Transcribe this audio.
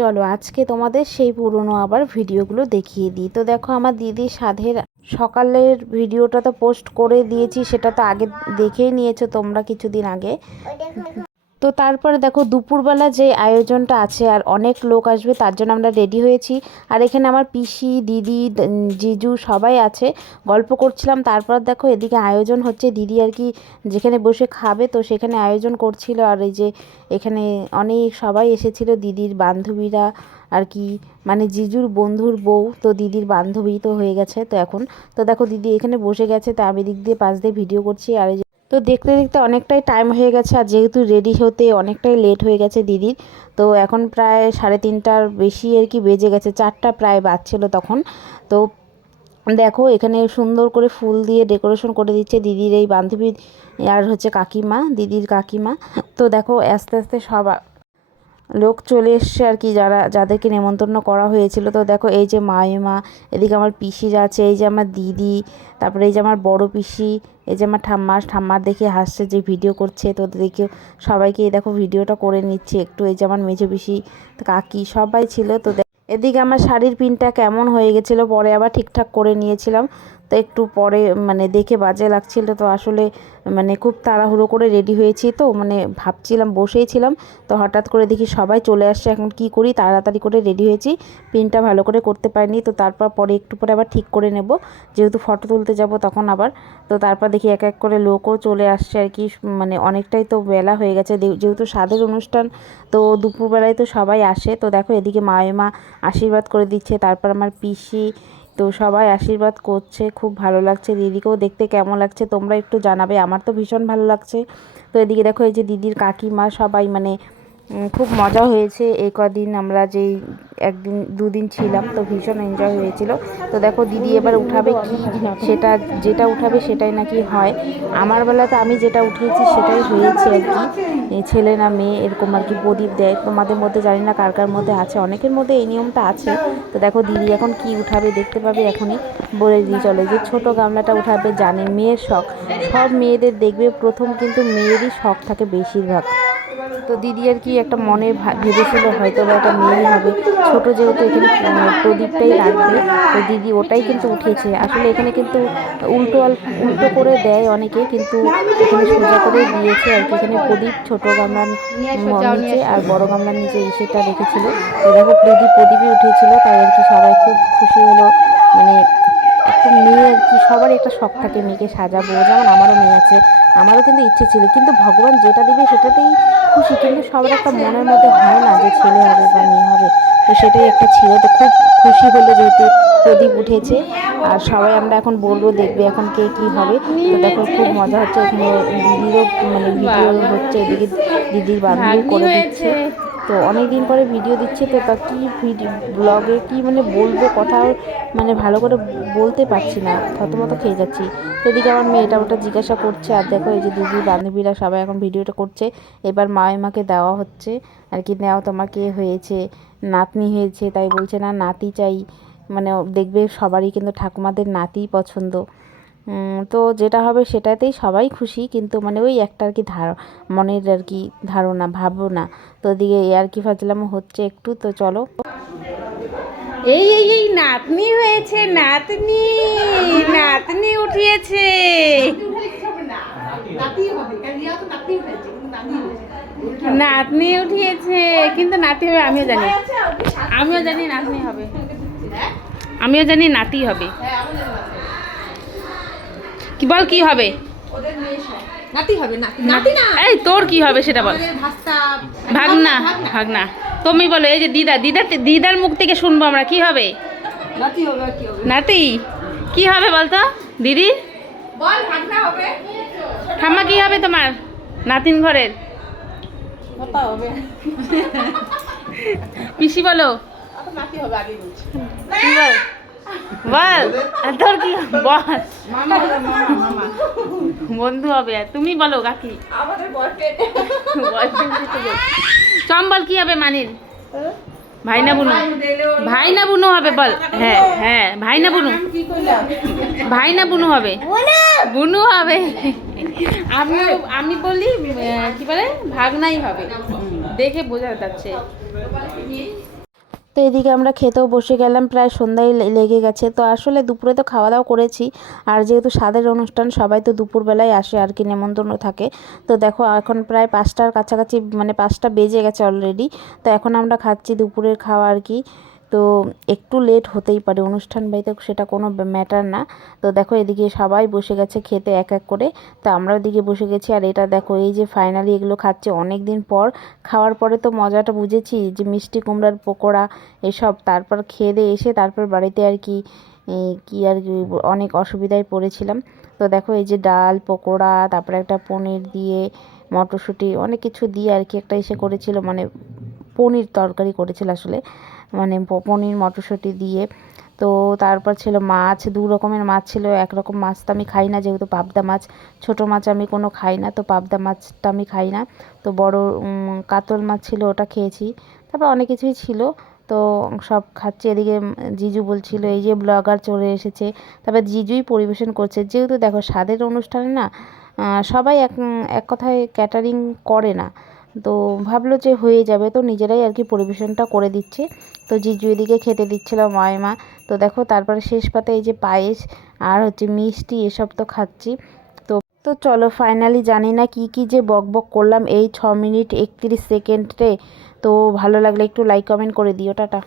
চলো আজকে তোমাদের সেই পুরনো আবার ভিডিওগুলো দেখিয়ে দিই। তো দেখো আমার দিদির সাধের সকালের ভিডিওটা তো পোস্ট করে দিয়েছি, সেটা তো আগে দেখেই নিয়েছো তোমরা কিছুদিন আগে। তো তারপরে দেখো দুপুরবেলা যে আয়োজনটা আছে আর অনেক লোক আসবে তার জন্য আমরা রেডি হয়েছি। আর এখানে আমার পিসি, দিদি, জিজু সবাই আছে, গল্প করছিলাম। তারপর দেখো এদিকে আয়োজন হচ্ছে, দিদি আর কি যেখানে বসে খাবে তো সেখানে আয়োজন করছিল। আর এই যে এখানে অনেক সবাই এসেছিল, দিদির বান্ধবীরা আর কি, মানে জিজুর বন্ধুর বউ তো দিদির বান্ধবী তো হয়ে গেছে তো এখন। তো দেখো দিদি এখানে বসে গেছে, তো আমি দিক দিয়ে পাশ দিয়ে ভিডিও করছি। আর তো দেখতে দেখতে অনেকটাই টাইম হয়ে গেছে, আর যেহেতু রেডি হতে অনেকটাই লেট হয়ে গেছে দিদির, তো এখন প্রায় 3:30টার বেশি আর কি বেজে গেছে, 4টা প্রায় বাজছিল তখন। তো দেখো এখানে সুন্দর করে ফুল দিয়ে ডেকোরেশন করে দিচ্ছে দিদির এই বান্ধবী আর হচ্ছে কাকিমা, দিদির কাকিমা। তো দেখো আস্তে আস্তে সব লোক চলে এসছে আর কি, যাদেরকে নেমন্তন্ন করা হয়েছিল। তো দেখো এই যে মাইমা, এদিকে আমার পিসিরা আছে, এই যে আমার দিদি, তারপরে এই যে আমার বড় পিসি, এই যে আমার ঠাম্মার দেখে হাসছে যে ভিডিও করছে। তো দেখে সবাইকে দেখো ভিডিওটা করে নিচ্ছে একটু। এই যে আমার মেজো পিসি, কাকি সবাই ছিল। তো এদিকে আমার শাড়ির পিনটা কেমন হয়ে গেছিলো, পরে আবার ঠিকঠাক করে নিয়েছিলাম। তো একটু পরে মানে দেখে বাজে লাগছিল, তো আসলে মানে খুব তাড়াহুড়ো করে রেডি হয়েছি, তো মানে ভাবছিলাম বসেই ছিলাম, তো হঠাৎ করে দেখি সবাই চলে আসছে। এখন কি করি, তাড়াতাড়ি করে রেডি হয়েছি, পিনটা ভালো করে করতে পারিনি। তো তারপর পরে একটু পরে আবার ঠিক করে নেব, যেহেতু ফটো তুলতে যাব তখন আবার। তো তারপর দেখি এক এক করে লোকও চলে আসছে আর কি, মানে অনেকটাই তো বেলা হয়ে গেছে, যেহেতু স্বাদের অনুষ্ঠান তো দুপুরবেলায় তো সবাই আসে। তো দেখো এদিকে মায়েমা আশীর্বাদ করে দিচ্ছে, তারপর আমার পিসি, তো সবাই আশীর্বাদ করছে। খুব ভালো লাগছে, দিদিকেও দেখতে কেমন লাগছে তোমরা একটু জানাবে, আমার তো ভীষণ ভালো লাগছে। তো এদিকে দেখো এই যে দিদির কাকিমা সবাই, মানে খুব মজা হয়েছে এই কদিন আমরা যেই একদিন দুদিন ছিলাম, তো ভীষণ এনজয় হয়েছিল। তো দেখো দিদি এবার উঠাবে কি, যেটা উঠাবে সেটাই নাকি হয়। আমার বেলাতে আমি যেটা উঠিয়েছি সেটাই হয়েছে আর কি, ছেলে না মেয়ে এরকম আর কি প্রদীপ দেয়। তোমাদের মধ্যে জানি না কার কার মধ্যে আছে, অনেকের মধ্যে এই নিয়মটা আছে। তো দেখো দিদি এখন কি উঠাবে দেখতে পাবে এখনই, বলে দিয়ে চলে যে ছোট গামলাটা উঠাবে। জানে মেয়ের শখ, সব মেয়েদের দেখবে প্রথম কিন্তু মেয়েরই শখ থাকে বেশিরভাগ। তো দিদি আর কি একটা মনে ভেবেছিল হয়তো বা একটা মেয়েই হবে, ছোট যেহেতু এখানে প্রদীপটাই রাখবে, তো দিদি ওটাই কিন্তু উঠিয়েছে। আসলে এখানে কিন্তু উল্টো করে দেয় অনেকে, কিন্তু এখানে সোজা করে দিয়েছে আর কি। এখানে প্রদীপ ছোট গামলার নিচে আর বড় গামলার নিচে সেটা রেখেছিল। তো দেখো প্রদীপই উঠিয়েছিল, তাই আর কি সবাই খুব খুশি হলো। মানে একটা মেয়ে আর কি, সবারই একটা শখ থাকে মেয়েকে সাজাবো, যেমন আমারও মেয়ে আছে, আমারও কিন্তু ইচ্ছে ছিল, কিন্তু ভগবান যেটা দিবে সেটাতেই খুশি, কিন্তু সবার একটা মনের মধ্যে হয় না যে ছেলে হবে বা মেয়ে হবে, তো সেটাই একটা ছিল। তো খুব খুশি হলো যেহেতু প্রদীপ উঠেছে, আর সবাই আমরা এখন বলবো, দেখবে এখন কে কী হবে। তো দেখো খুব মজা হচ্ছে, এখানে দিদিরও মানে ভিডিও হচ্ছে, এদিকে দিদির বান্ধবী করে দিচ্ছে। তো অনেক দিন পরে ভিডিও দিচ্ছে, তো তা কী ভিডিও ব্লগে কী মানে বলবো, কথা মানে ভালো করে বলতে পারছি না, থতমত খেয়ে যাচ্ছি। তো এদিকে আমার মেয়েটা ওটা জিজ্ঞাসা করছে, আর দেখো এই যে দিদির বান্ধবীরা সবাই এখন ভিডিওটা করছে। এবার মাকে দেওয়া হচ্ছে আর কি, নেওয়া তোমার কে হয়েছে, নাতনি হয়েছে, তাই বলছে না নাতি চাই, মানে দেখবে সবারই কিন্তু ঠাকুমাদের নাতিই পছন্দ। তো যেটা হবে সেটাতেই সবাই খুশি, কিন্তু মানে ওই একটা আর কি মনের আর কি ধারণা ভাবনা। তো ওদিকে আর কি ফাজলামো হচ্ছে একটু, তো চলো। এই এই এই নাতনি হয়েছে, নাতনি নাতনি উঠিয়েছে। নাতনি উঠিয়েছে, কিন্তু নাতি হবে আমিও জানি, নাতনি হবে, আমিও জানি নাতি হবে। কি বল কি হবে? নাতি হবে, নাতি না, এই তোর কি হবে সেটা বল। ভাগনা, ভাগনা তুমি বলো। এই যে দিদার মুখ থেকে শুনবো আমরা, কি হবে? নাতি হবে, কি হবে? নাতি কি হবে বলতো দিদি? বল ভাগনা হবে। ঠাম্মা কি হবে তোমার নাতিন ঘরের? কথা হবে। পিসি বলো নাতি হবে, আগে বলছি। কি বল, বল তোর কি বল। মামা হবে, মামা বন্ধু হবে। আর তুমি বলো কাকি। আমাদের বয়ফ্রেন্ড। চম্বল কি হবে মানির? ভাই না বুনু? ভাই না বুনু হবে বল। হ্যাঁ হ্যাঁ ভাই না বুনু, ভাই না বুনু হবে, বুনু হবে। আমি বলি কি বলে ভাগনাই হবে, দেখে বোঝা যাচ্ছে। তো এদিকে আমরা খেতেও বসে গেলাম, প্রায় সন্ধ্যায় লেগে গেছে। তো আসলে দুপুরে তো খাওয়া দাওয়া করেছি, আর যেহেতু স্বাদের অনুষ্ঠান সবাই তো দুপুরবেলায় আসে আর কি, নেমন্তন্ন থাকে। তো দেখো এখন প্রায় 5টার কাছাকাছি, মানে 5টা বেজে গেছে অলরেডি। তো এখন আমরা খাচ্ছি দুপুরের খাওয়া আর কি। তো একটু লেট হতেই পারে অনুষ্ঠান বাড়িতে, সেটা কোনো ম্যাটার না। তো দেখো এদিকে সবাই বসে গেছে খেতে এক এক করে, তো আমরাও এদিকে বসে গেছি। আর এটা দেখো এই যে ফাইনালি এগুলো খাচ্ছে অনেক দিন পর। খাওয়ার পরে তো মজাটা বুঝেছি, যে মিষ্টি কুমড়ার পকোড়া এসব। তারপর খেয়ে দিয়ে এসে তারপর বাড়িতে আর কি আর কি অনেক অসুবিধায় পড়েছিলাম। তো দেখো এই যে ডাল, পকোড়া, তারপরে একটা পনির দিয়ে, মটরশুঁটি অনেক কিছু দিয়ে আর কি একটা এসে করেছিল, মানে পনির তরকারি করেছিল আসলে, মানে পনির মটরশুঁটি দিয়ে। তো তারপর ছিল মাছ, 2 রকমের মাছ ছিল। এক রকম মাছ তো আমি খাই না, যেহেতু পাবদা মাছ, ছোটো মাছ আমি কোনো খাই না, তো পাবদা মাছটা আমি খাই না। তো বড় কাতল মাছ ছিল, ওটা খেয়েছি। তারপর অনেক কিছুই ছিল। তো সব খাচ্ছে। এদিকে জিজু বলছিল এই যে ব্লগার চলে এসেছে, তারপর জিজুই পরিবেশন করছে। যেহেতু দেখো স্বাদের অনুষ্ঠানে না সবাই এক কথায় ক্যাটারিং করে না, তো ভাবলো যে হয়ে যাবে, তো নিজেরাই আর কি পরিবেশনটা করে দিচ্ছে। তো জিজু এদিকে খেতে দিচ্ছিল মা। তো দেখো তারপরে শেষ পাতে এই যে পায়েস আর হচ্ছে মিষ্টি এসব তো খাচ্ছি। তো তো চলো ফাইনালি, জানি না কি যে বক করলাম এই 6 মিনিট 31 সেকেন্ডে। তো ভালো লাগলে একটু লাইক কমেন্ট করে দিও, টাটা।